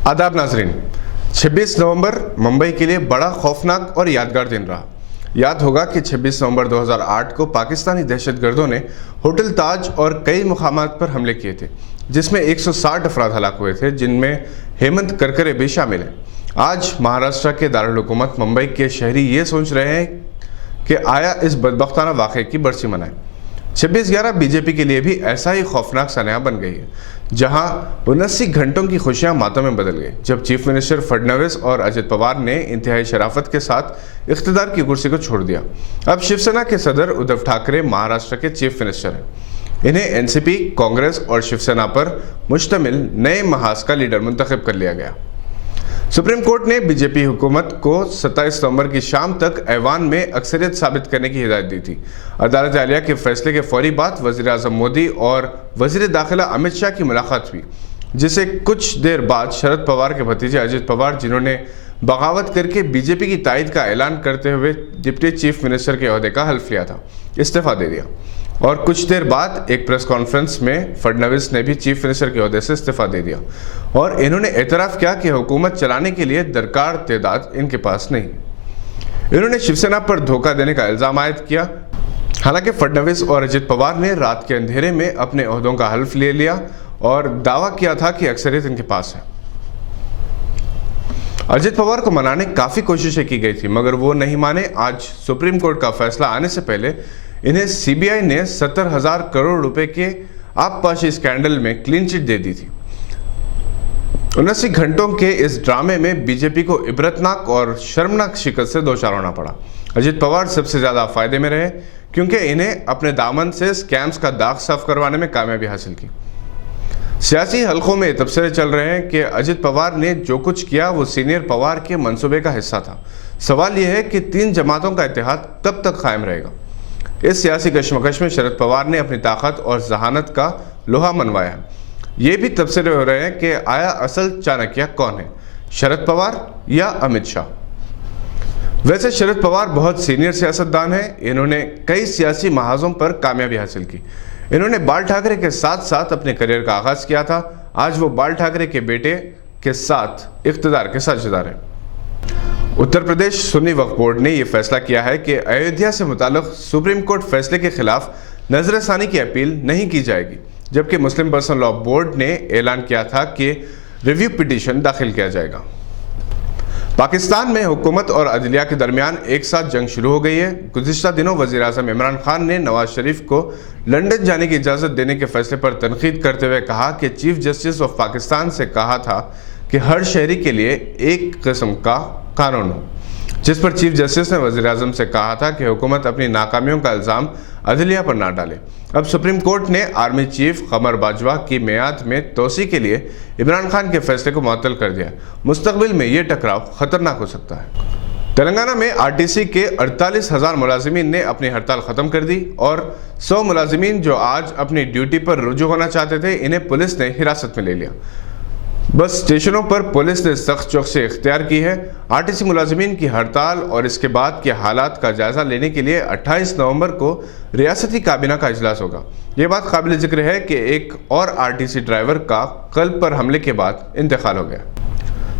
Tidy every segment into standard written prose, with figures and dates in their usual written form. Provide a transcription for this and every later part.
आदाब नाजरीन, 26 नवंबर मुंबई के लिए बड़ा खौफनाक और यादगार दिन रहा। याद होगा कि 26 नवंबर 2008 को पाकिस्तानी दहशतगर्दों ने होटल ताज और कई मुकामात पर हमले किए थे, जिसमें 160 अफराद हलाक हुए थे, जिनमें हेमंत करकरे भी शामिल हैं। आज महाराष्ट्र के दारुल हुकूमत मुंबई के शहरी ये सोच रहे हैं कि आया इस बदबख्ताना वाक़े की बरसी मनाएं। 26/11 बीजेपी के लिए भी ऐसा ही खौफनाक सनया बन गई है, जहां 79 घंटों की खुशियां मातम में बदल गई जब चीफ मिनिस्टर फडणवीस और अजित पवार ने इंतहाई शराफत के साथ इख्तिदार की कुर्सी को छोड़ दिया। अब शिवसेना के सदर उद्धव ठाकरे महाराष्ट्र के चीफ मिनिस्टर हैं। इन्हें एनसीपी, कांग्रेस और शिवसेना पर मुश्तमिल नए महाज का लीडर मुंतखब कर लिया गया। सुप्रीम कोर्ट ने बीजेपी हुकूमत को 27 नवंबर की शाम तक ऐवान में अक्सरियत साबित करने की हिदायत दी थी। अदालत आलिया के फैसले के फौरी बाद वज़ीर आज़म मोदी और वज़ीर दाखिला अमित शाह की मुलाकात हुई, जिसे कुछ देर बाद शरद पवार के भतीजे अजित पवार, जिन्होंने बगावत करके बीजेपी की तायद का ऐलान करते हुए डिप्टी चीफ मिनिस्टर के ओहदे का हल्फ लिया था, इस्तीफा दे दिया। और कुछ देर बाद एक प्रेस कॉन्फ्रेंस में फडणवीस ने भी चीफ मिनिस्टर के ओहदे से इस्तीफा दे दिया और इन्होंने एतराफ़ किया कि हुकूमत चलाने के लिए दरकार तादाद इनके पास नहीं। इन्होंने शिवसेना पर धोखा देने का इल्ज़ाम आयद किया। हालांकि फडणवीस और अजित पवार ने रात के अंधेरे में अपने ओहदों का हल्फ ले लिया और दावा किया था कि अक्सरियत इनके पास है। अजित पवार को मनाने काफ़ी कोशिशें की गई थी, मगर वो नहीं माने। आज सुप्रीम कोर्ट का फैसला आने से पहले इन्हें सीबीआई ने 70,000 करोड़ रुपए के आबपाशी स्कैंडल में क्लीन चिट दे दी थी। 79 घंटों के इस ड्रामे में बीजेपी को इबरतनाक और शर्मनाक शिकस्त से दो चार होना पड़ा। अजित पवार सबसे ज़्यादा फायदे में रहे, क्योंकि इन्हें अपने दामन से स्कैम्स का दाग साफ करवाने में कामयाबी हासिल की। सियासी हलकों में तबसरे चल रहे हैं कि अजित पवार ने जो कुछ किया वो सीनियर पवार के मंसूबे का हिस्सा था। सवाल यह है कि 3 जमातों का इत्तेहाद कब तक कायम रहेगा। इस सियासी कशमकश में शरद पवार ने अपनी ताकत और जहानत का लोहा मनवाया। ये भी तबसरे हो रहे हैं कि आया असल चाणक्य कौन है, शरद पवार या अमित शाह। वैसे शरद पवार बहुत सीनियर सियासतदान हैं। इन्होंने कई सियासी महाजों पर कामयाबी हासिल की। इन्होंने बाल ठाकरे के साथ साथ अपने करियर का आगाज किया था। आज वो बाल ठाकरे के बेटे के साथ इख्तिदार के साझेदार हैं। उत्तर प्रदेश सुन्नी वक्फ बोर्ड ने यह फैसला किया है कि अयोध्या से मुताल्लिक सुप्रीम कोर्ट फैसले के खिलाफ नजरसानी की अपील नहीं की जाएगी, जबकि मुस्लिम पर्सनल लॉ बोर्ड ने ऐलान किया था कि रिव्यू पिटीशन दाखिल किया जाएगा। पाकिस्तान में हुकूमत और अदलिया के दरमियान एक साथ जंग शुरू हो गई है। गुज़िश्ता दिनों वज़ीर आज़म इमरान खान ने नवाज शरीफ को लंदन जाने की इजाज़त देने के फैसले पर तनकीद करते हुए कहा कि चीफ जस्टिस ऑफ पाकिस्तान से कहा था कि हर शहरी के लिए एक किस्म का कानून हो, जिस पर चीफ जस्टिस ने वज़ीर आज़म से कहा था कि हुकूमत अपनी नाकामियों का इल्ज़ाम अदलिया पर ना डाले। अब सुप्रीम कोर्ट ने आर्मी चीफ कमर बाजवा की मियाद में तोसी के लिए इमरान खान के फैसले को मुअत्तल कर दिया। मुस्तकबिल में ये टकराव खतरनाक हो सकता है। तेलंगाना में आरटीसी के 48,000 मुलाजिमीन ने अपनी हड़ताल ख़त्म कर दी और 100 मुलाजिमीन जो आज अपनी ड्यूटी पर रुजू होना चाहते थे, इन्हें पुलिस ने हिरासत में ले लिया। बस स्टेशनों पर पुलिस ने सख्त चौकसी इख्तियार की है। आरटीसी मुलाजिमीन की हड़ताल और इसके बाद के हालात का जायजा लेने के लिए 28 नवंबर को रियासती काबीना का इजलास होगा। ये बात काबिल जिक्र है कि एक और आरटीसी ड्राइवर का कल्ब पर हमले के बाद इंतकाल हो गया।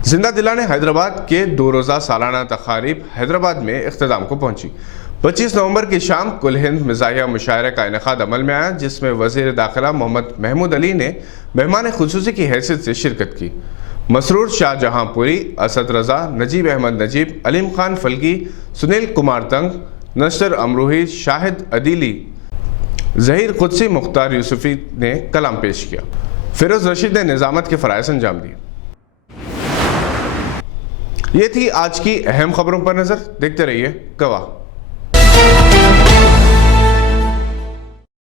जिंदा दिलाने हैदराबाद के 2 रोज़ा सालाना तकारीब हैदराबाद में इख्तिताम को पहुंची। 25 नवंबर की शाम कुल हिंद मिज़ाहिया मुशायरे का इनेकाद अमल में आया, जिसमें वज़ीर दाखिला मोहम्मद महमूद अली ने मेहमान खुसूसी की हैसियत से शिरकत की। मसरूर शाहजहांपुरी, असद रज़ा, नजीब अहमद नजीब, अलीम खान फल्की, सुनील कुमार तंग, नशर अमरूही, शाहिद अदीली, ज़हीर कुद्सी, मुख्तार यूसुफी ने कलाम पेश किया। फिरोज़ रशीद ने निज़ामत के फ़राइज़ अंजाम दिए। ये थी आज की अहम खबरों पर नज़र। देखते रहिए गवाह।